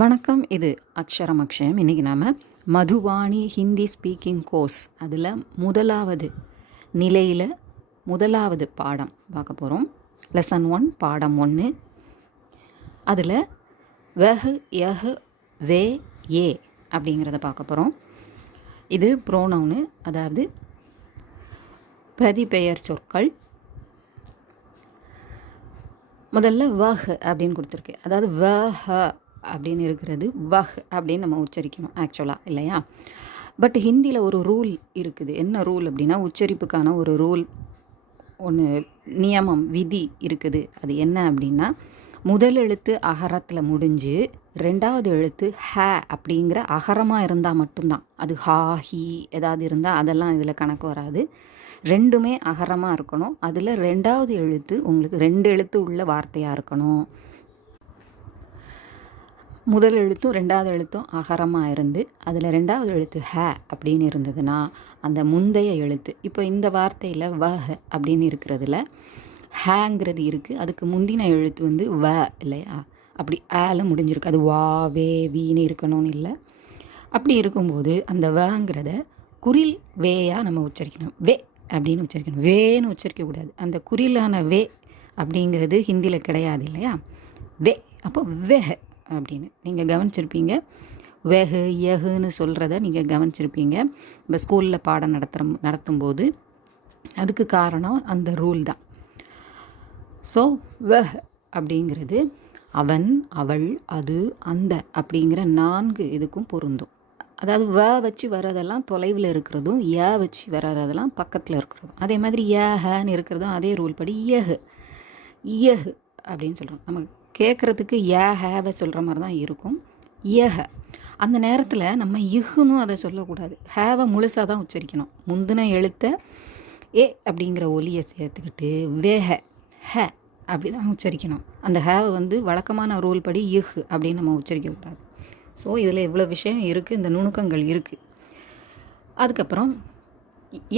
வணக்கம். இது அக்ஷரம் அக்ஷயம். இன்றைக்கி நாம் மதுவாணி ஹிந்தி ஸ்பீக்கிங் கோர்ஸ் அதில் முதலாவது நிலையில் முதலாவது பாடம் பார்க்க போகிறோம். லெசன் 1 பாடம் 1. அதில் வெஹ் யஹ் வே ஏ அப்படிங்கிறத பார்க்க போகிறோம். இது ப்ரோனவுனு, அதாவது பிரதிபெயர் சொற்கள். முதல்ல வஹ் அப்படின்னு கொடுத்துருக்கு, அதாவது வஹ அப்படின்னு இருக்கிறது வஹ் அப்படின்னு நம்ம உச்சரிக்கணும் ஆக்சுவலாக, இல்லையா? பட் ஹிந்தியில் ஒரு ரூல் இருக்குது. என்ன ரூல் அப்படின்னா, உச்சரிப்புக்கான ஒரு ரூல் ஒன்று, நியமம், விதி இருக்குது. அது என்ன அப்படின்னா, முதல் எழுத்து அகரத்தில் முடிஞ்சு ரெண்டாவது எழுத்து ஹ அப்படிங்கிற அகரமாக இருந்தால் மட்டும்தான். அது ஹா ஹி ஏதாவது இருந்தால் அதெல்லாம் இதில் கணக்கு வராது. ரெண்டுமே அகரமாக இருக்கணும். அதில் ரெண்டாவது எழுத்து உங்களுக்கு 2 எழுத்து உள்ள வார்த்தையாக இருக்கணும். முதல் எழுத்தும் ரெண்டாவது எழுத்தும் அகரமாக இருந்து அதில் ரெண்டாவது எழுத்து ஹ அப்படின்னு இருந்ததுன்னா அந்த முந்தைய எழுத்து, இப்போ இந்த வார்த்தையில் வஹ் அப்படின்னு இருக்கிறதுல ஹேங்கிறது இருக்குது, அதுக்கு முந்தின எழுத்து வந்து வ, இல்லையா? அப்படி ஆல முடிஞ்சிருக்கு. அது வா வே வீன்னு இருக்கணும்னு இல்லை. அப்படி இருக்கும்போது அந்த வங்கிறத குறில் வேயாக நம்ம உச்சரிக்கணும். வே அப்படின்னு உச்சரிக்கணும். வேன்னு உச்சரிக்கக்கூடாது. அந்த குறிலான வே அப்படிங்கிறது ஹிந்தியில் கிடையாது, இல்லையா? வே, அப்போ வெஹ் அப்படின்னு நீங்கள் கவனிச்சிருப்பீங்க. வெஹு யஹுன்னு சொல்கிறத நீங்கள் கவனிச்சிருப்பீங்க இப்போ ஸ்கூலில் பாடம் நடத்தும்போது. அதுக்கு காரணம் அந்த ரூல் தான். ஸோ வெஹ் அப்படிங்கிறது அவன், அவள், அது, அந்த அப்படிங்கிற 4 இதுக்கும் பொருந்தும். அதாவது வ வச்சு வர்றதெல்லாம் தொலைவில் இருக்கிறதும், ய வச்சு வர்றதெல்லாம் பக்கத்தில் இருக்கிறதும். அதே மாதிரி யஹன்னு இருக்கிறதும் அதே ரூல் படி யஹு யஹு அப்படின்னு சொல்கிறோம். நம்ம கேட்குறதுக்கு ய ஹேவை சொல்கிற மாதிரி தான் இருக்கும். யஹ அந்த நேரத்தில் நம்ம இஹுன்னு அதை சொல்லக்கூடாது. ஹேவை முழுசாக தான் உச்சரிக்கணும். முந்தின எழுத்தை ஏ அப்படிங்கிற ஒலியை சேர்த்துக்கிட்டு வேஹ ஹ அப்படி தான் உச்சரிக்கணும். அந்த ஹேவை வந்து வழக்கமான ரூல் படி இஹ் அப்படின்னு நம்ம உச்சரிக்கக்கூடாது. ஸோ இதில் இவ்வளோ விஷயம் இருக்குது, இந்த நுணுக்கங்கள் இருக்குது. அதுக்கப்புறம்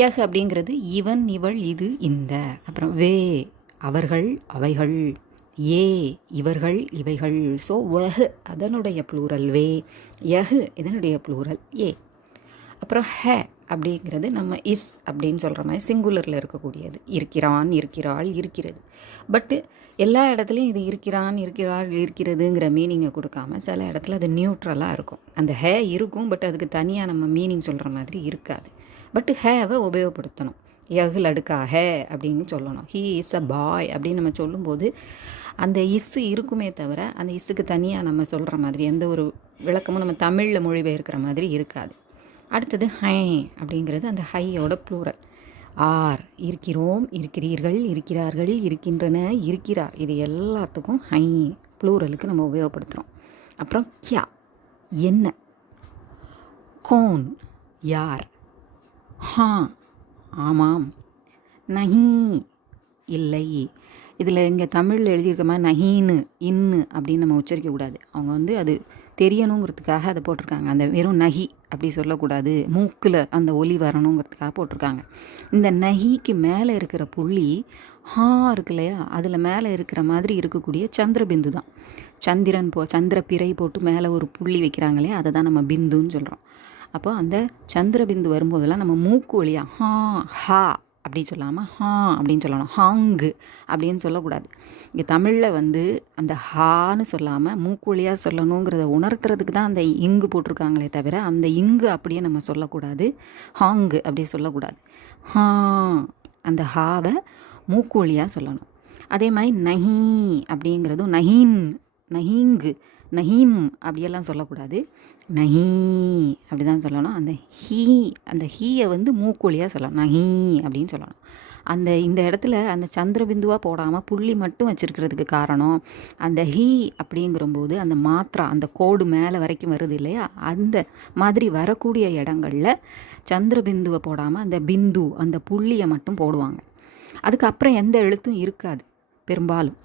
யஹ் அப்படிங்கிறது இவன், இவள், இது, இந்த. அப்புறம் வே அவர்கள், அவைகள். ஏ இவர்கள், இவைகள். ஸோ வஹ் அதனுடைய ப்ளூரல் வே, யஹ் இதனுடைய ப்ளூரல் ஏ. அப்புறம் ஹ அப்படிங்கிறது நம்ம இஸ் அப்படின்னு சொல்கிற மாதிரி சிங்குலரில் இருக்கக்கூடியது. இருக்கிறான், இருக்கிறாள், இருக்கிறது. பட்டு எல்லா இடத்துலையும் இது இருக்கிறான், இருக்கிறாள், இருக்கிறதுங்கிற மீனிங்கை கொடுக்காம சில இடத்துல அது நியூட்ரலாக இருக்கும். அந்த ஹே இருக்கும், பட் அதுக்கு தனியாக நம்ம மீனிங் சொல்கிற மாதிரி இருக்காது. பட்டு ஹேவை உபயோகப்படுத்தணும். யஹில் அடுக்கா ஹே அப்படின்னு சொல்லணும். ஹீ இஸ் அ பாய் அப்படின்னு நம்ம சொல்லும்போது அந்த இஸ்ஸு இருக்குமே தவிர அந்த இஸ்ஸுக்கு தனியாக நம்ம சொல்கிற மாதிரி எந்த ஒரு விளக்கமும் நம்ம தமிழில் மொழிபெயர்க்கிற மாதிரி இருக்காது. அடுத்தது ஹை அப்படிங்கிறது அந்த ஹையோட ப்ளூரல். ஆர் இருக்கிறோம், இருக்கிறீர்கள், இருக்கிறார்கள், இருக்கின்றன, இருக்கிறார். இது எல்லாத்துக்கும் ஹை ப்ளூரலுக்கு நம்ம உபயோகப்படுத்துகிறோம். அப்புறம் கியா என்ன, கோன் யார், ஹா ஆமாம், நஹி இல்லை. இதில் இங்கே தமிழில் எழுதியிருக்க மாதிரி நஹீன்னு இன்னு அப்படின்னு நம்ம உச்சரிக்கக்கூடாது. அவங்க வந்து அது தெரியணுங்கிறதுக்காக அதை போட்டிருக்காங்க. அந்த வெறும் நஹி அப்படி சொல்லக்கூடாது, மூக்கில் அந்த ஒலி வரணுங்கிறதுக்காக போட்டிருக்காங்க. இந்த நஹிக்கு மேலே இருக்கிற புள்ளி ஹா இருக்கு இல்லையா, அதில் மேலே இருக்கிற மாதிரி இருக்கக்கூடிய சந்திரபிந்து தான். சந்திரன் சந்திர பிறை போட்டு மேலே ஒரு புள்ளி வைக்கிறாங்க இல்லையா, அதை தான் நம்ம பிந்துன்னு சொல்கிறோம். அப்போ அந்த சந்திரபிந்து வரும்போதெல்லாம் நம்ம மூக்கு வழியாக ஹா ஹா அப்படி சொல்லாமல் ஹா அப்படின்னு சொல்லணும். ஹாங்கு அப்படின்னு சொல்லக்கூடாது. இங்கே தமிழில் வந்து அந்த ஹான்னு சொல்லாமல் மூக்கு வழியாக சொல்லணுங்கிறத உணர்த்துறதுக்கு தான் அந்த இங்கு போட்டிருக்காங்களே தவிர அந்த இங்கு அப்படியே நம்ம சொல்லக்கூடாது. ஹாங்கு அப்படி சொல்லக்கூடாது. ஹா அந்த ஹாவை மூக்கு வழியாக சொல்லணும். அதே மாதிரி நஹி அப்படிங்கிறதும் நஹீன், நஹீங்கு, நஹீம் அப்படியெல்லாம் சொல்லக்கூடாது. நஹீ அப்படி தான் சொல்லணும். அந்த ஹீயை வந்து மூக்கொழியாக சொல்லணும். நஹீ அப்படின்னு சொல்லணும். இந்த இடத்துல அந்த சந்திரபிந்துவாக போடாமல் புள்ளி மட்டும் வச்சுருக்கிறதுக்கு காரணம், அந்த ஹீ அப்படிங்கிறம்போது அந்த மாத்திரா அந்த கோடு மேலே வரைக்கும் வருது இல்லையா, அந்த மாதிரி வரக்கூடிய இடங்களில் சந்திரபிந்துவை போடாமல் அந்த பிந்து அந்த புள்ளியை மட்டும் போடுவாங்க. அதுக்கப்புறம் எந்த எழுத்தும் இருக்காது பெரும்பாலும்.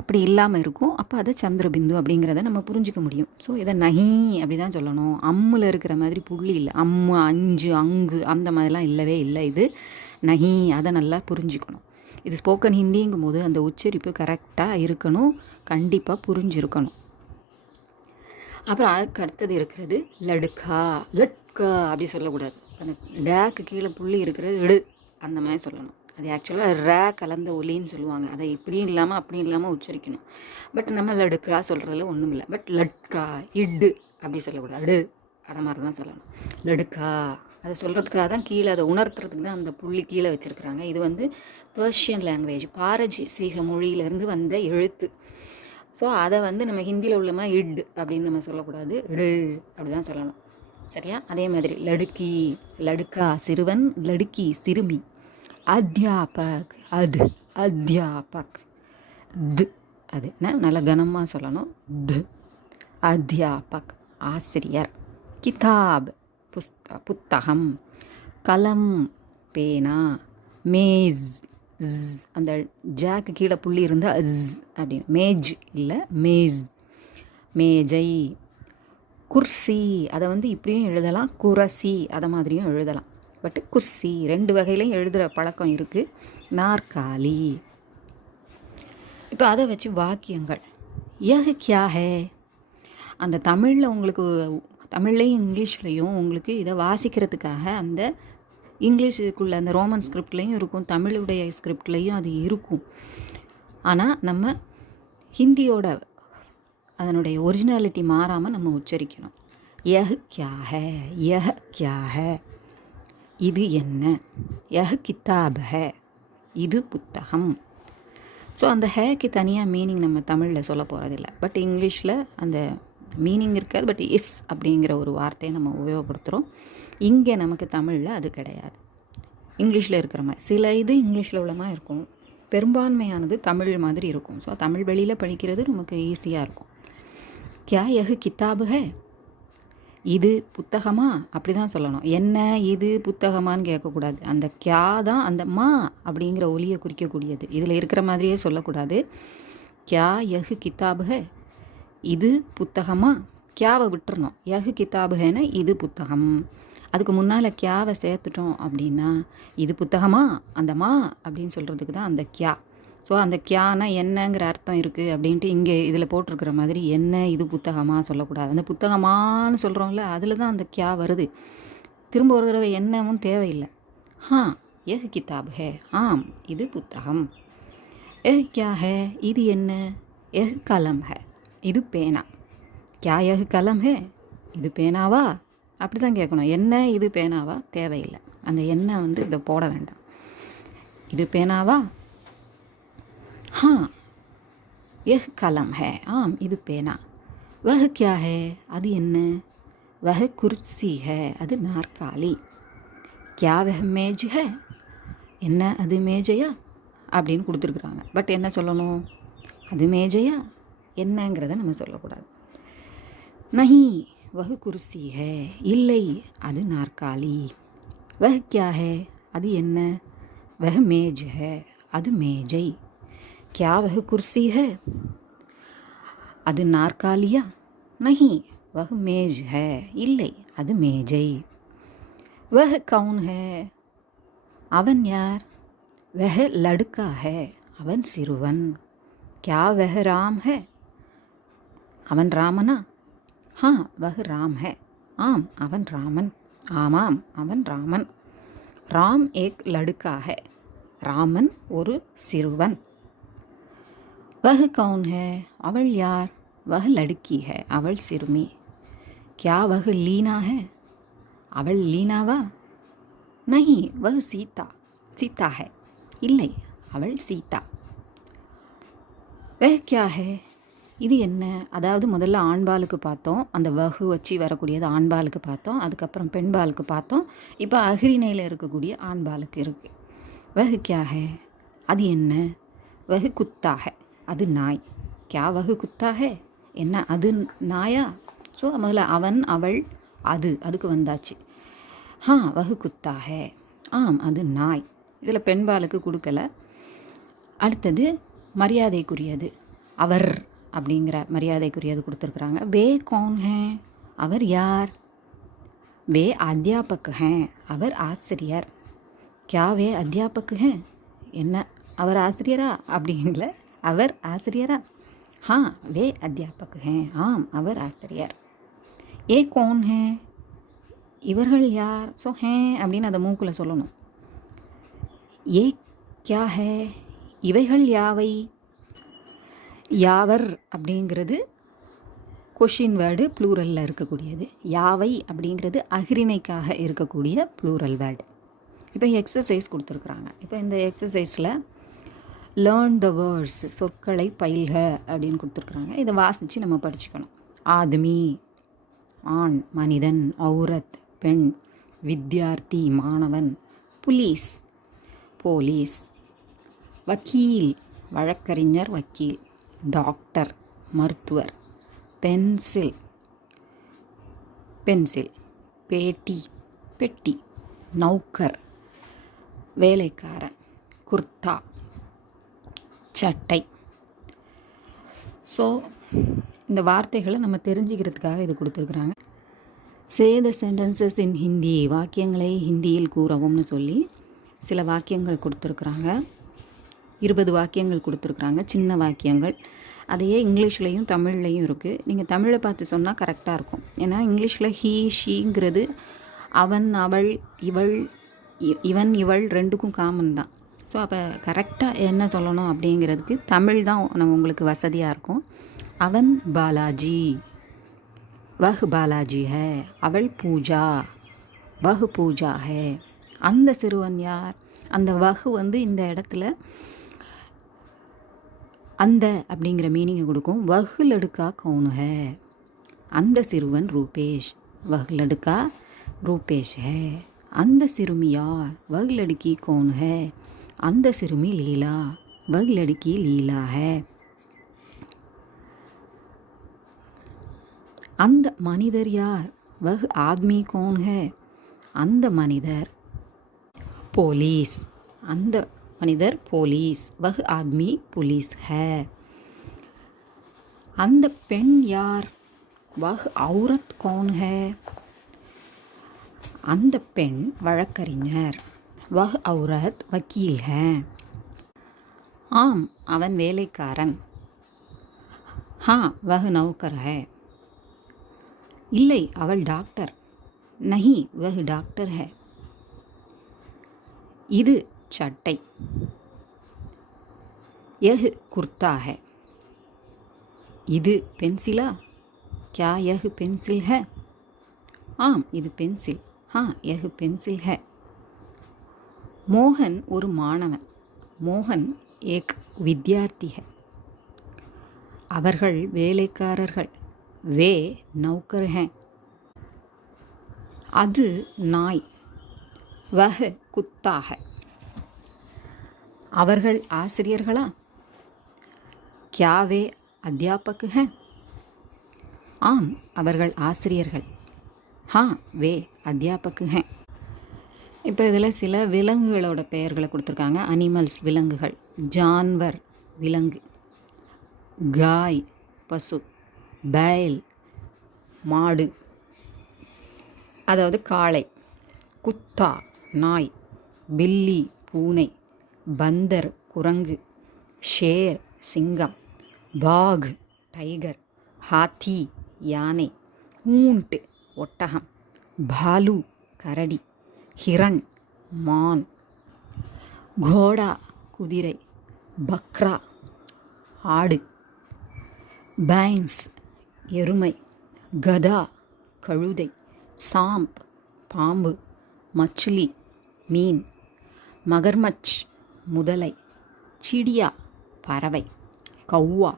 அப்படி இல்லாமல் இருக்கும். அப்போ அதை சந்திரபிந்து அப்படிங்கிறத நம்ம புரிஞ்சிக்க முடியும். ஸோ இதை நஹி அப்படி தான் சொல்லணும். அம்மில் இருக்கிற மாதிரி புள்ளி இல்லை. அம்மு, அஞ்சு, அங்கு அந்த மாதிரிலாம் இல்லவே இல்லை. இது நஹி. அதை நல்லா புரிஞ்சுக்கணும். இது ஸ்போக்கன் ஹிந்திங்கும் போது அந்த உச்சரிப்பு கரெக்டாக இருக்கணும், கண்டிப்பாக புரிஞ்சிருக்கணும். அப்புறம் அதுக்கு அடுத்தது இருக்கிறது லடுக்கா. லட்கா அப்படி சொல்லக்கூடாது. அந்த டேக்கு கீழே புள்ளி இருக்கிறது இடு அந்த மாதிரி சொல்லணும். அது ஆக்சுவலாக ரே கலந்த ஒலின்னு சொல்லுவாங்க. அதை இப்படியும் இல்லாமல் அப்படியும் இல்லாமல் உச்சரிக்கணும். பட் நம்ம லடுக்கா சொல்கிறதுல ஒன்றும் இல்லை. பட் லட்கா இடு அப்படி சொல்லக்கூடாது. அடு அதை மாதிரி தான் சொல்லணும். லடுக்கா அதை சொல்கிறதுக்காக தான் கீழே அதை உணர்த்துறதுக்கு தான் அந்த புள்ளி கீழே வச்சுருக்குறாங்க. இது வந்து பெர்ஷியன் லாங்குவேஜ், பாரசீக மொழியிலேருந்து வந்த எழுத்து. ஸோ அதை வந்து நம்ம ஹிந்தியில் உள்ளமா இட் அப்படின்னு நம்ம சொல்லக்கூடாது. இடு அப்படி தான் சொல்லணும். சரியா? அதே மாதிரி லடுக்கி, லடுக்கா சிறுவன், லடுக்கி சிறுமி. அத்தியாபக் அது, அத்தியாபக் து அது நல்ல கனமாக சொல்லணும். து அத்தியாபக் ஆசிரியர். கிதாப் புத்தகம். கலம் பேனா. மேஸ் அந்த ஜாக்கு கீழே புள்ளி இருந்தால் அப்படின்னு. மேஜ் இல்லை மேஸ் மேஜை. குர்சி அதை வந்து இப்படியும் எழுதலாம், குரசி அதை மாதிரியும் எழுதலாம். பட்டு குர்சி 2 வகையிலையும் எழுதுகிற பழக்கம் இருக்குது. நாற்காலி. இப்போ அதை வச்சு வாக்கியங்கள். யஹ் கியா ஹே. அந்த தமிழில் உங்களுக்கு தமிழ்லையும் இங்கிலீஷ்லேயும் உங்களுக்கு இதை வாசிக்கிறதுக்காக அந்த இங்கிலீஷுக்குள்ளே அந்த ரோமன் ஸ்கிரிப்ட்லேயும் இருக்கும், தமிழுடைய ஸ்கிரிப்ட்லேயும் அது இருக்கும். ஆனால் நம்ம ஹிந்தியோட அதனுடைய ஒரிஜினாலிட்டி மாறாமல் நம்ம உச்சரிக்கணும். யஹ் கியா ஹே, யஹ் கியா ஹே இது என்ன. யஹ் கிதாப் ஹே இது புத்தகம். ஸோ அந்த ஹேக்கு தனியாக மீனிங் நம்ம தமிழில் சொல்ல போகிறதில்ல. பட் இங்கிலீஷில் அந்த மீனிங் இருக்காது. பட் இஸ் அப்படிங்கிற ஒரு வார்த்தையை நம்ம உபயோகப்படுத்துகிறோம். இங்கே நமக்கு தமிழில் அது கிடையாது. இங்கிலீஷில் இருக்கிற மாதிரி சில இது இங்கிலீஷில் உள்ள மாதிரி இருக்கும், பெரும்பான்மையானது தமிழ் மாதிரி இருக்கும். ஸோ தமிழ் வெளியில் படிக்கிறது நமக்கு ஈஸியாக இருக்கும். கியா யஹ் கிதாப் ஹே இது புத்தகமா அப்படி தான் சொல்லணும். என்ன இது புத்தகமானு கேட்கக்கூடாது. அந்த கியா தான் அந்த மா அப்படிங்கிற ஒலியை குறிக்கக்கூடியது. இதில் இருக்கிற மாதிரியே சொல்லக்கூடாது. கியா யஹ் கிதாப் ஹே இது புத்தகமா. கியாவை விட்டுறணும். யஹ் கிதாப் ஹேன்னா இது புத்தகம். அதுக்கு முன்னால் கியாவை சேர்த்துட்டோம் அப்படின்னா இது புத்தகமா அந்த மா அப்படின்னு சொல்கிறதுக்கு தான் அந்த கியா. ஸோ அந்த கியானா என்னங்கிற அர்த்தம் இருக்குது அப்படின்ட்டு இங்கே இதில் போட்டிருக்கிற மாதிரி என்ன இது புத்தகமாக சொல்லக்கூடாது. அந்த புத்தகமானு சொல்கிறோம்ல அதில் தான் அந்த கியா வருது. திரும்ப ஒரு தடவை என்னவும் தேவையில்லை. யஹ் கிதாப் ஹே ஆம் இது புத்தகம். யஹ் கியா ஹே இது என்ன. யஹ் கலம் ஹே இது பேனா. கியா யஹ் கலம் ஹே இது பேனாவா அப்படி தான் கேட்கணும். என்ன இது பேனாவா தேவையில்லை. அந்த எண்ணெய் வந்து இதை போட வேண்டாம். இது பேனாவா. யஹ் கலம் ஹே ஆம் இது பேனா. வஹ் கியா ஹே அது என்ன. வஹ் குர்சி ஹே அது நாற்காலி. கியா வஹ் மேஜ் ஹே என்ன அது மேஜையா அப்படின்னு கொடுத்துருக்குறாங்க. பட் என்ன சொல்லணும். அது மேஜையா என்னங்கிறத நம்ம சொல்லக்கூடாது. நஹி வஹ் குர்சி ஹே இல்லை அது நாற்காலி. வஹ் கியா ஹே அது என்ன. வஹ் மேஜ் ஹே அது மேஜை. क्या वह कुर्सी है அது நாற்காலியா. नहीं वह मेज है இல்லை அது மேஜை. वह कौन है அவன் யார். वह लड़का है அவன் சிறுவன். क्या वह राम है அவன் ராமனா. वह राम है ஆம் அவன் ராமன். ஆமாம் அவன் ராமன். राम एक लड़का है ராமன் ஒரு சிறுவன். वह कौन है அவள் யார். वह लड़की है அவள் சிறுமி. क्या वह लीना है அவள் லீனாவா. नहीं वह सीता सीता है இல்லை அவள் சீதா. वह क्या है இது என்ன. அதாவது முதல்ல ஆண்பாலுக்கு பார்த்தோம், அந்த வகு வச்சு வரக்கூடியது ஆண்பாலுக்கு பார்த்தோம், அதுக்கப்புறம் பெண்பாலுக்கு பார்த்தோம். இப்போ அஹ்ரிணையில் இருக்கக்கூடிய ஆண்பாலுக்கு இருக்குது. वह क्या है அது என்ன. वह कुत्ता है அது நாய். क्या वह कुत्ता है என்ன அது நாயா. ஸோ முதல்ல அவன் அவள் அது அதுக்கு வந்தாச்சு. वह कुत्ता है ஆம் அது நாய். இதில் பெண்பாலுக்கு கொடுக்கல. அடுத்தது மரியாதைக்குரியது. அவர் அப்படிங்கிற மரியாதைக்குரியது கொடுத்துருக்குறாங்க. வே கौन है அவர் யார். வே அத்தியாபக் हैं அவர் ஆசிரியர். क्या वे अध्यापक हैं என்ன அவர் ஆசிரியரா அப்படிங்கல அவர் ஆசிரியரா. வே அத்தியாபக் हैं ஆம் அவர் ஆசிரியர். ஏ கौन है, இவர்கள் யார். ஸோ ஹே அப்படின்னு அதை மூக்கில் சொல்லணும். ஏ கியா ஹே, இவைகள் யாவை. யாவர் அப்படிங்கிறது கொஷின் வேர்டு ப்ளூரலில் இருக்கக்கூடியது. யாவை அப்படிங்கிறது அஃறிணைக்காக இருக்கக்கூடிய ப்ளூரல் வேர்டு. இப்போ எக்ஸசைஸ் கொடுத்துருக்குறாங்க. இப்போ இந்த எக்ஸசைஸில் லேர்ன் த வேர்ட்ஸ், சொற்களை பயில்க அப்படின்னு கொடுத்துருக்குறாங்க. இதை வாசித்து நம்ம படிச்சுக்கணும். ஆத்மி ஆண், மனிதன், ஔரத் பெண், வித்யார்த்தி மாணவன், புலீஸ் போலீஸ், வக்கீல் வழக்கறிஞர் வக்கீல், டாக்டர் மருத்துவர், பென்சில் பென்சில், பேட்டி பெட்டி, நௌக்கர் வேலைக்காரன், குர்தா சட்டை. ஸோ இந்த வார்த்தைகளை நம்ம தெரிஞ்சுக்கிறதுக்காக இது கொடுத்துருக்குறாங்க. சே த சென்டென்சஸ் இன் ஹிந்தி, வாக்கியங்களை ஹிந்தியில் கூறவும்னு சொல்லி சில வாக்கியங்கள் கொடுத்துருக்குறாங்க. 20 வாக்கியங்கள் கொடுத்துருக்குறாங்க, சின்ன வாக்கியங்கள். அதையே இங்கிலீஷ்லேயும் தமிழ்லேயும் இருக்குது. நீங்கள் தமிழை பார்த்து சொன்னால் கரெக்டாக இருக்கும். ஏன்னா இங்கிலீஷில் ஹீ ஷீங்கிறது அவன் அவள் இவள் இவன் இவள் ரெண்டுக்கும் காமன் தான். ஸோ அப்போ கரெக்டாக என்ன சொல்லணும் அப்படிங்கிறதுக்கு தமிழ் தான் நம்ம உங்களுக்கு வசதியாக இருக்கும். அவன் பாலாஜி, வஹ் பாலாஜி ஹே, அவள் பூஜா, வஹ் பூஜா ஹே. அந்த சிறுவன் யார். அந்த வஹ் வந்து இந்த இடத்துல அந்த அப்படிங்கிற மீனிங்கை கொடுக்கும். வஹ் லடுக்கா கௌன் ஹே, அந்த சிறுவன் ரூபேஷ், வஹ் லடுக்கா ரூபேஷ் ஹே. அந்த சிறுமி யார். வஹ் லடுக்கி கௌன் ஹே, அந்த சிறுமி லீலா, வஹ் லடுக்கி லீலா ஹே. அந்த மனிதர் யார். வஹ் ஆத்மி கௌன் ஹே, அந்த மனிதர் போலீஸ், அந்த மனிதர் போலீஸ், வஹ் ஆத்மி புலிஸ் ஹே. அந்த பெண் யார். வஹ் ஔரத் கௌன் ஹே, அந்த பெண் வழக்கறிஞர், வஹ் ஔரத் வக்கீல் ஹே. ஆம், அவன் வேலைக்காரன். ஹா வஹ் நௌக்கர் ஹே. இல்லை, அவள் டாக்டர். நஹி வஹ் டாக்டர் ஹே. இது சட்டை. யஹ் குர்தா ஹே. இது பென்சிலா. क्या यह पेंसिल है. ஆம், இது பென்சில். हाँ यह पेंसिल है. மோகன் ஒரு மாணவன். மோகன் एक विद्यार्थी है. அவர்கள் வேலைக்காரர்கள். वे नौकर हैं. அது நாய். वह कुत्ता है. அவர்கள் ஆசிரியர்களா. क्या वे अध्यापक हैं. ஆம், அவர்கள் ஆசிரியர்கள். हाँ वे अध्यापक हैं. இப்போ இதில் சில விலங்குகளோட பெயர்களை கொடுத்துருக்காங்க. அனிமல்ஸ் விலங்குகள். ஜான்வர் விலங்கு, காய் பசு, बैल மாடு அதாவது காளை, குத்தா நாய், பில்லி பூனை, பந்தர் குரங்கு, ஷேர் சிங்கம், பாக் டைகர், ஹாத்தி யானை, ஊண்ட் ஒட்டகம், பாலு கரடி, ஹிரண் மான், கோடா குதிரை, பக்ரா ஆடு, பைன்ஸ் எருமை, கதா கழுதை, சாம்ப் பாம்பு, மச்லி மீன், மகர்மச் முதலை, சிடியா பறவை, கௌவா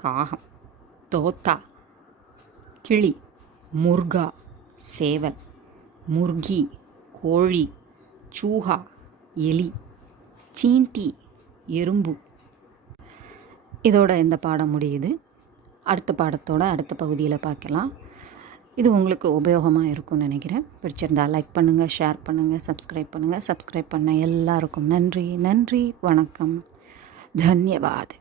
காகம், தோத்தா கிளி, முர்கா சேவல், முர்கி கோழி, சூஹா எலி, சீன்டி எறும்பு. இதோட இந்த பாடம் முடியுது. அடுத்த பாடத்தோட அடுத்த பகுதியில் பார்க்கலாம். இது உங்களுக்கு உபயோகமாக இருக்கும்னு நினைக்கிறேன். பிடிச்சிருந்தால் லைக் பண்ணுங்கள், ஷேர் பண்ணுங்கள், சப்ஸ்கிரைப் பண்ணுங்கள். சப்ஸ்கிரைப் பண்ண எல்லாருக்கும் நன்றி. நன்றி, வணக்கம், தன்யவாத்.